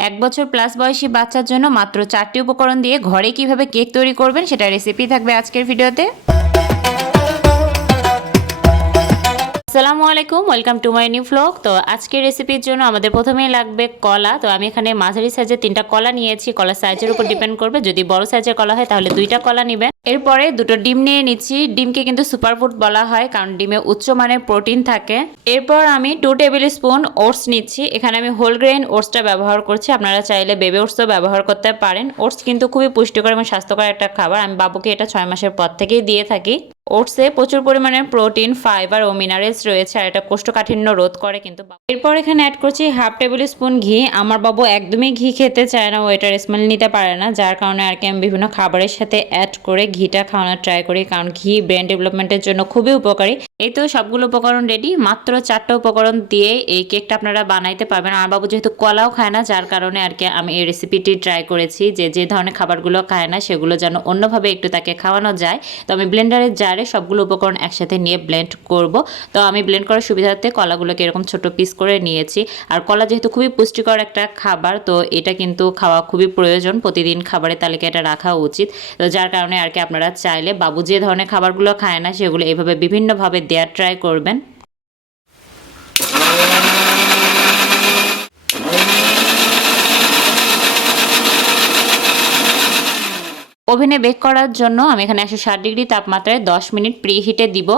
এক বছর প্লাস বয়সী বাচ্চার জন্য মাত্র চারটি উপকরণ দিয়ে ঘরে কীভাবে কেক তৈরি করবেন সেটা রেসিপি থাকবে আজকের ভিডিওতে আসসালামু আলাইকুম, welcome to my new vlog তো আজকের রেসিপির জন্য আমাদের প্রথমেই লাগবে কলা। তো আমি এখানে মাঝারি সাইজের তিনটা কলা নিয়েছি। কলার সাইজের উপর ডিপেন্ড করবে। যদি বড় সাইজের কলা হয়, তাহলে দুইটা কলা নেবেন। এরপরে দুটো ডিম নিয়ে নিচ্ছি। ডিমকে কিন্তু সুপারফুড বলা হয়, কারণ ডিমে উচ্চ মানের প্রোটিন থাকে। এরপর আমি টু টেবিল স্পুন ওটস নিচ্ছি। এখানে আমি হোল গ্রেন ওটসটা ব্যবহার করছি। আপনারা চাইলে বেবি ওটসও ব্যবহার করতে পারেন। ওটস কিন্তু খুবই পুষ্টিকর এবং স্বাস্থ্যকর একটা খাবার। আমি বাবুকে এটা ছয় মাসের পর থেকেই দিয়ে থাকি। ওটসে প্রচুর পরিমাণে প্রোটিন, ফাইবার ও মিনারেলস রয়েছে আর এটা কোষ্ঠকাঠিন্য রোধ করে কিন্তু এরপর এখানে অ্যাড করছি হাফ টেবিল স্পুন ঘি। আমার বাবু একদমই ঘি খেতে চায় না, ও এটার স্মেল নিতে পারে না, যার কারণে আর কি আমি বিভিন্ন খাবারের সাথে অ্যাড করে ঘিটা খাওয়ানোর ট্রাই করি, কারণ ঘি ব্রেন ডেভেলপমেন্টের জন্য খুবই উপকারী। এই তো সবগুলো উপকরণ রেডি মাত্র চারটা উপকরণ দিয়ে এই কেকটা আপনারা বানাইতে পারবেন। আমার বাবু যেহেতু কলাও খায় না, যার কারণে আর কি আমি এই রেসিপিটি ট্রাই করেছি যে যে ধরনের খাবারগুলো খায় না, সেগুলো যেন অন্যভাবে একটু তাকে খাওয়ানো যায়। তো আমি ব্লেন্ডারের জারে সবগুলো উপকরণ একসাথে নিয়ে ব্লেন্ড করব। তো আমি ব্লেন্ড করার সুবিধার্থে কলাগুলোকে এরকম ছোট পিস করে নিয়েছি। আর কলা যেহেতু খুবই পুষ্টিকর একটা খাবার, তো এটা কিন্তু খাওয়া খুবই প্রয়োজন। প্রতিদিন খাবারের তালিকা এটা রাখা উচিত। তো যার কারণে আর কি আপনারা চাইলে বাবু যে ধরনের খাবারগুলো খায় না, সেগুলো এভাবে বিভিন্নভাবে দেওয়ার ট্রাই করবেন। ওভেনে বেক করার জন্য আমি এখানে একশো ষাট ডিগ্রি তাপমাত্রায় দশ মিনিট প্রি হিটে দিব।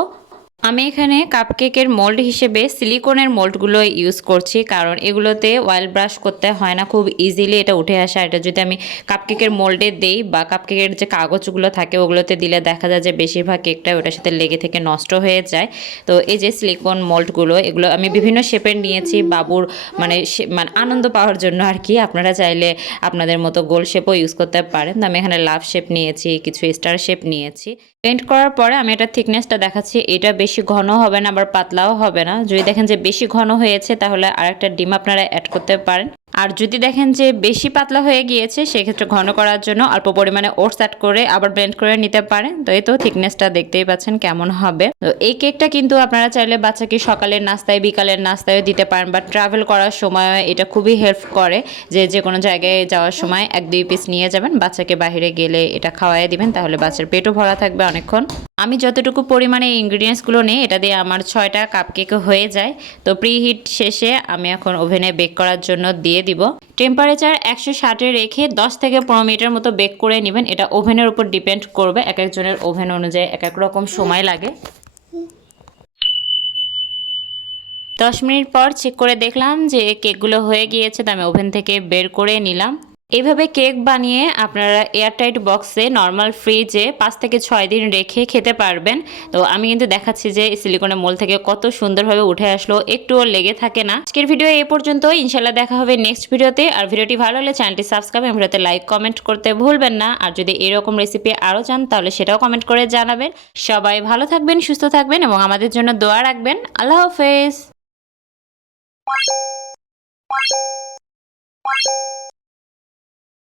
আমি এখানে কাপকেকের মোল্ড হিসেবে সিলিকনের মোল্ডগুলো ইউজ করছি, কারণ এগুলোতে অয়েল ব্রাশ করতে হয় না, খুব ইজিলি এটা উঠে আসে। এটা যদি আমি কাপকেকের মোল্ডে দেই বা কাপকেকের যে কাগজগুলো থাকে, ওগুলোতে দিলে দেখা যায় যে বেশিরভাগ কেকটা ওটার সাথে লেগে থেকে নষ্ট হয়ে যায়। তো এই যে সিলিকন মোল্ডগুলো এগুলো আমি বিভিন্ন শেপের নিয়েছি বাবুর মানে মানে আনন্দ পাওয়ার জন্য আর কি। আপনারা চাইলে আপনাদের মতো গোল শেপও ইউজ করতে পারেন। আমি এখানে লাভ শেপ নিয়েছি, কিছু স্টার শেপ নিয়েছি। পেন্ট করার পরে আমি এটা থিকনেসটা দেখাচ্ছি, এটা বেশি ঘন হবে না, আবার পাতলাও হবে না। যদি দেখেন যে বেশি ঘন হয়েছে, তাহলে আরেকটা ডিম আপনারা অ্যাড করতে পারেন। আর যদি দেখেন যে বেশি পাতলা হয়ে গিয়েছে, সেক্ষেত্রে ঘন করার জন্য অল্প পরিমাণে ওটস অ্যাড করে আবার ব্লেন্ড করে নিতে পারেন। তো এই তো থিকনেসটা দেখতেই পাচ্ছেন কেমন হবে। তো এই কেকটা কিন্তু আপনারা চাইলে বাচ্চাকে সকালের নাস্তায়, বিকালের নাস্তায়ও দিতে পারেন বা ট্রাভেল করার সময় এটা খুবই হেল্প করে যে যে কোনো জায়গায় যাওয়ার সময় এক দুই পিস নিয়ে যাবেন। বাচ্চাকে বাইরে গেলে এটা খাওয়াই দিবেন, তাহলে বাচ্চার পেটও ভরা থাকবে অনেকক্ষণ। আমি যতটুকু পরিমাণে ইনগ্রিডিয়েন্টসগুলো নিই, এটা দিয়ে আমার ছয়টা কাপকেক হয়ে যায়। তো প্রি হিট শেষে আমি এখন ওভেনে বেক করার জন্য দিয়ে দিব। টেম্পারেচার একশো ষাটে রেখে দশ থেকে পনেরো মিনিটের মতো বেক করে নেবেন। এটা ওভেনের উপর ডিপেন্ড করবে, এক একজনের ওভেন অনুযায়ী এক এক রকম সময় লাগে। দশ মিনিট পর চেক করে দেখলাম যে কেকগুলো হয়ে গিয়েছে, তো আমি ওভেন থেকে বের করে নিলাম। এইভাবে কেক বানিয়ে আপনারা এয়ারটাইট বক্সে নর্মাল ফ্রিজে পাঁচ থেকে ছয় দিন রেখে খেতে পারবেন। তো আমি কিন্তু দেখাচ্ছি যে সিলিকনের মোল থেকে কত সুন্দরভাবে উঠে আসলো, একটুও লেগে থাকে না। আজকের ভিডিও এ পর্যন্ত ইনশাল্লাহ দেখা হবে নেক্সট ভিডিওতে। আর ভিডিওটি ভালো হলে চ্যানেলটি সাবস্ক্রাইব এবং ভিডিওতে লাইক কমেন্ট করতে ভুলবেন না। আর যদি এরকম রেসিপি আরও চান, তাহলে সেটাও কমেন্ট করে জানাবেন। সবাই ভালো থাকবেন, সুস্থ থাকবেন এবং আমাদের জন্য দোয়া রাখবেন। আল্লাহ হাফেজ।